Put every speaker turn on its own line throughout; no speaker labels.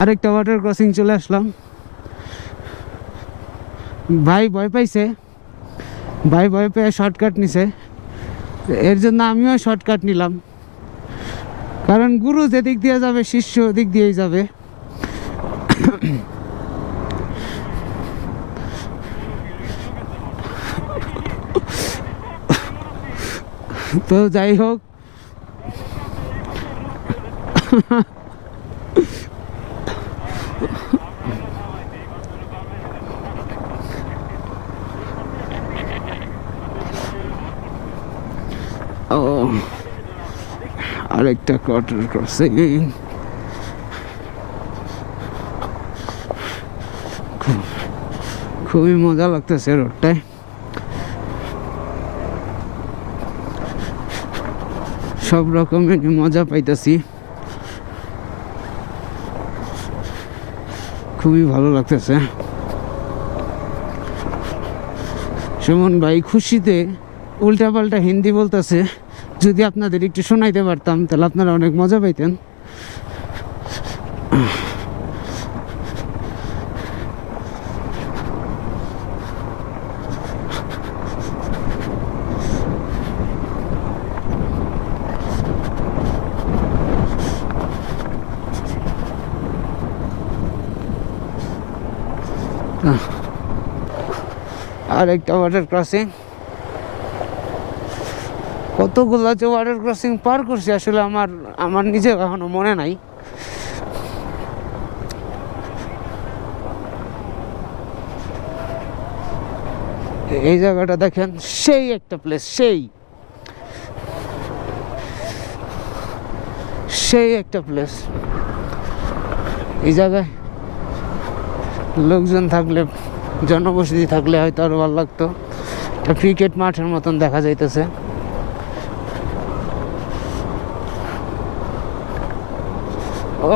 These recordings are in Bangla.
আরেকটা ওয়াটার ক্রসিং চলে আসলাম। ভাই ভয় পাইছে। ভাই ভয় পেয়ে শর্টকাট নিছে। এর জন্য আমিও শর্টকাট নিলাম। কারণ গুরু যেদিক দিয়ে যাবে, শিষ্য ওদিক দিয়েই যাবে। তো যাই হোক। আরেকটা কোয়ার্টার ক্রসিং খুবই মজা লাগতেছে রোডটায় সব রকমের মজা পাইতেছি। খুবই ভালো লাগতেছে। সুমন ভাই খুশিতে উল্টাপাল্টা হিন্দি বলতেছে। যদি আপনাদের একটু শোনাইতে পারতাম তাহলে আপনারা অনেক মজা পাইতেন। আর একটা ওয়াটার ক্রসিং কতগুলো যে ওয়াটার ক্রসিং পার করছি আসলে আমার আমার নিজে এখনও মনে নাই। এই জায়গাটা দেখেন, সেই একটা প্লেস সেই। সেই একটা প্লেস এই জায়গায় লোকজন থাকলে, জনবসতি থাকলে হয়তো আরও ভালো লাগতো। একটা ক্রিকেট মাঠের মতন দেখা যাইতেছে। ও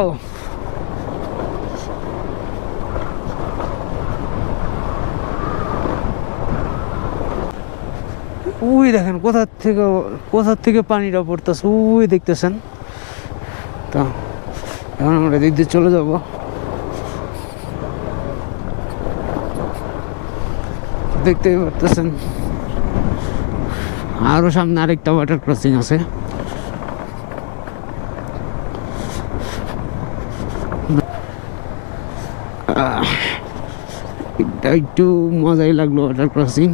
ওই দেখেন, কোথার থেকে কোথার থেকে পানিটা পড়তেছে? ওই দেখতেছেন? তো, এখন আমরা দিক দিয়ে চলে যাব। দেখতেই পারতেছেন। আরও সামনে আরেকটা ওয়াটার ক্রসিং আছে। একটু মজাই লাগল ওয়াটার ক্রসিং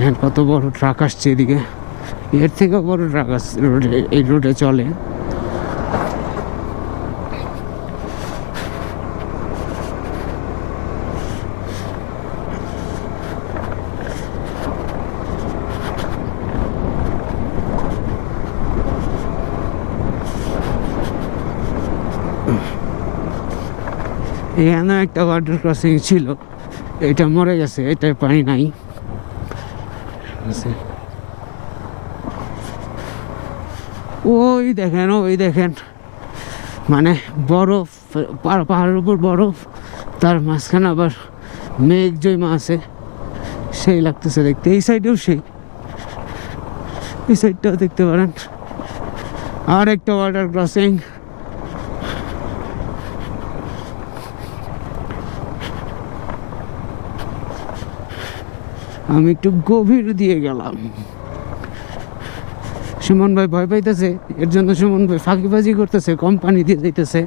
হ্যাঁ কত বড় ট্রাক আসছে এদিকে। এর থেকেও বড় ট্রাক আসছে রোডে এই রোডে চলে। এখানে একটা ওয়াটার ক্রসিং ছিল। এটা মরে গেছে এটা পানি নাই। ওই দেখেন ওই দেখেন। মানে বরফ পাহাড়- পাহাড়ের উপর বরফ তার মাঝখানে আবার মেঘ জমা আছে। সেই লাগতেছে দেখতে। এই সাইডেও সেই। এই সাইডটাও দেখতে পারেন। আর একটা ওয়াটার ক্রসিং আমি একটু গভীর দিয়ে গেলাম। সুমন ভাই ভয় পাইতেছে, এর জন্য সুমন ভাই ফাঁকিবাজি করতেছে, কোম্পানি দিয়ে যাইতেছে।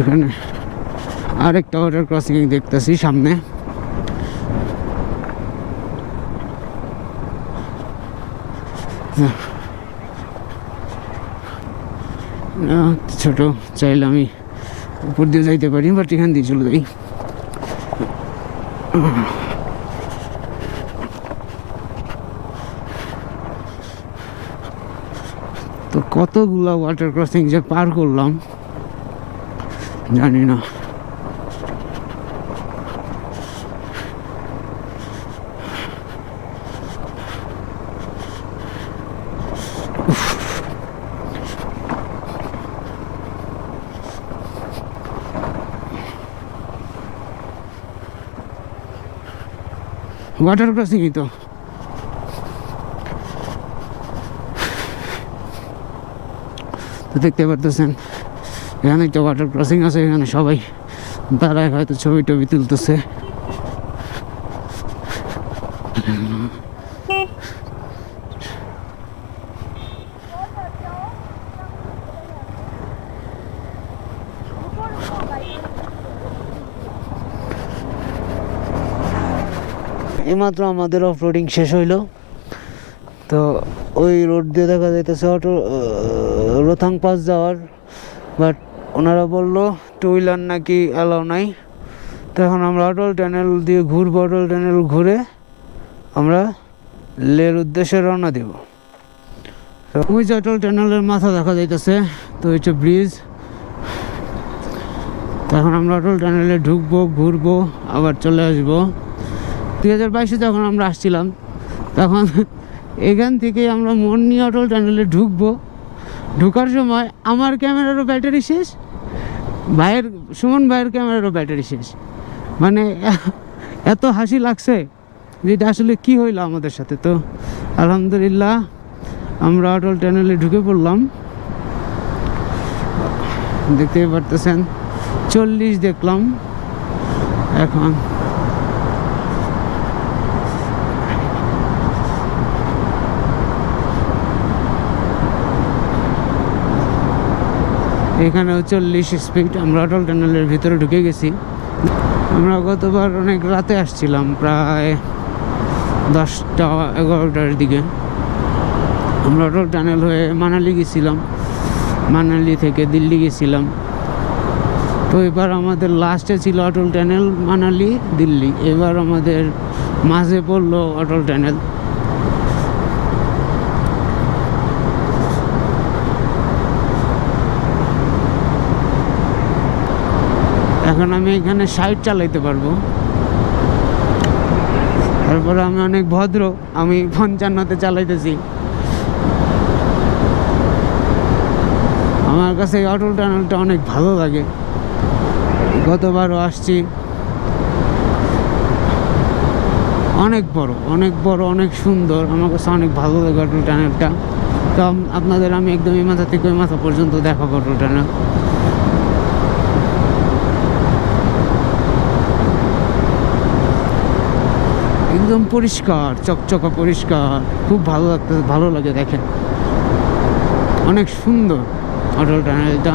এখানে আরেকটা ওয়াটার ক্রসিং দেখতেছি সামনে। না, ছোট চাইলে আমি উপর দিয়ে যাইতে পারি বাট এখান দিয়ে চলে যাই। তো কতগুলা ওয়াটার ক্রসিং যে পার করলাম জানি না। ওয়াটার ক্রসিংই তো। তো দেখতে পারতেছেন, এখানে একটা ওয়াটার ক্রসিং আছে, এখানে সবাই দাঁড়ায় হয়তো ছবি টবি তুলতেছে। এইমাত্র আমাদের অফ রোডিং শেষ হইল। তো ওই রোড দিয়ে দেখা যাইতেছে অটো রোথাং পাস যাওয়ার। বাট ওনারা বলল টু হুইলার নাকি অ্যালাউ নাই। তো এখন আমরা অটল টানেল দিয়ে ঘুরবো, অটল টানেল ঘুরে আমরা লের উদ্দেশ্যে রওনা দেব। ওই যে অটল টানেলের মাথা দেখা যাইতেছে, তো হচ্ছে ব্রিজ তো এখন আমরা অটল টানেলে ঢুকবো, ঘুরবো, আবার চলে আসব। দুই হাজার বাইশে যখন আমরা আসছিলাম, তখন এখান থেকে আমরা নিয়ে অটল টানেলে ঢুকবো। ঢোকার সময় আমার ক্যামেরারও ব্যাটারি শেষ, ভাইয়ের, সুমন ভাইয়ের ক্যামেরারও ব্যাটারি শেষ। মানে এত হাসি লাগছে যে এটা আসলে কি হইল আমাদের সাথে। তো আলহামদুলিল্লাহ আমরা অটল টানেলে ঢুকে পড়লাম। দেখতেই পারতেছেন, চল্লিশ দেখলাম। এখন এখানেও চল্লিশ স্পিড আমরা অটল টানেলের ভিতরে ঢুকে গেছি। আমরা গতবার অনেক রাতে আসছিলাম, প্রায় দশটা, এগারোটার দিকে। আমরা অটল টানেল হয়ে মানালি গেছিলাম। মানালি থেকে দিল্লি গেছিলাম। তো এবার আমাদের লাস্টে ছিল অটল টানেল, মানালি, দিল্লি। এবার আমাদের মাঝে পড়ল অটল টানেল। এখন আমি এখানে সাইড চালাইতে পারব। তারপরে আমি অনেক ভদ্র, আমি পঞ্চান্নতে চালাইতেছি। আমার কাছে এই অটল টানেলটা অনেক ভালো লাগে। গতবারও আসছি। অনেক বড় অনেক বড়, অনেক সুন্দর। আমার কাছে অনেক ভালো লাগে অটল টানেলটা। তো আপনাদের আমি একদম এই মাথা থেকে ওই মাথা পর্যন্ত দেখাবো অটল টানেল। একদম পরিষ্কার, চকচকা পরিষ্কার। খুব ভালো লাগতে ভালো লাগে দেখেন অনেক সুন্দর অটল টানেলটা।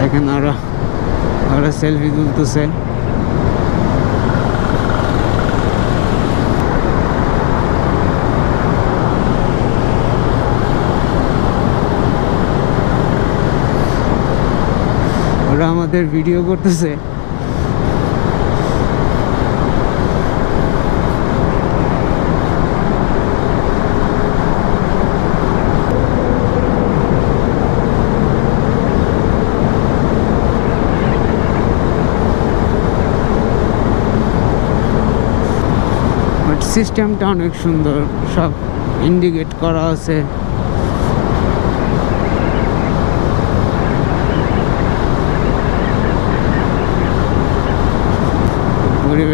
দেখেন ওরা ওরা সেলফি তুলতেছে ওরা আমাদের ভিডিও করতেছে। সিস্টেমটা অনেক সুন্দর সব ইন্ডিকেট করা আছে।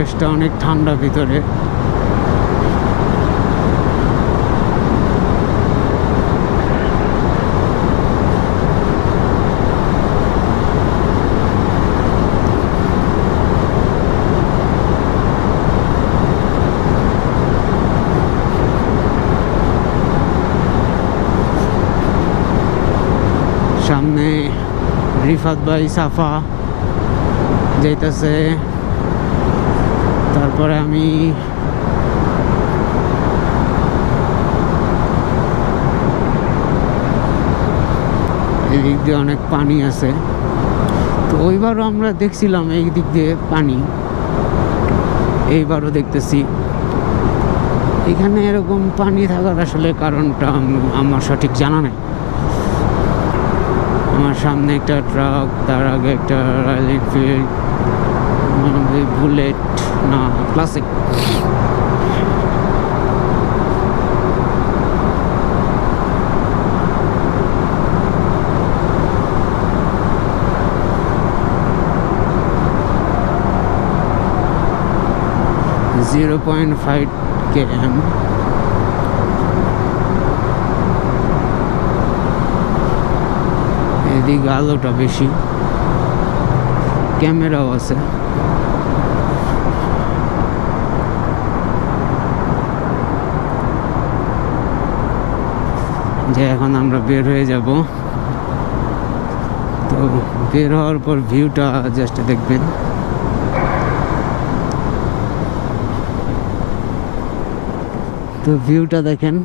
পরিবেশটা অনেক ঠান্ডা ভিতরে। সামনে রিফাত ভাই সাফা যাইতেছে। তারপরে আমি এদিক দিয়ে অনেক পানি আছে। তো ওইবারও আমরা দেখছিলাম এই দিক দিয়ে পানি। এইবারও দেখতেছি। এখানে এরকম পানি থাকার আসলে কারণটা আমার সঠিক জানা নেই। আমার সামনে একটা ট্রাক, তার আগে একটা রয়্যাল এনফিল্ড বুলেট না Classic zero point five K M এদিকে আলোটা বেশি। ক্যামেরাও আছে। যে এখন আমরা বের হয়ে যাব। তো বের হওয়ার পর ভিউটা জাস্ট দেখবেন। তো ভিউটা দেখেন।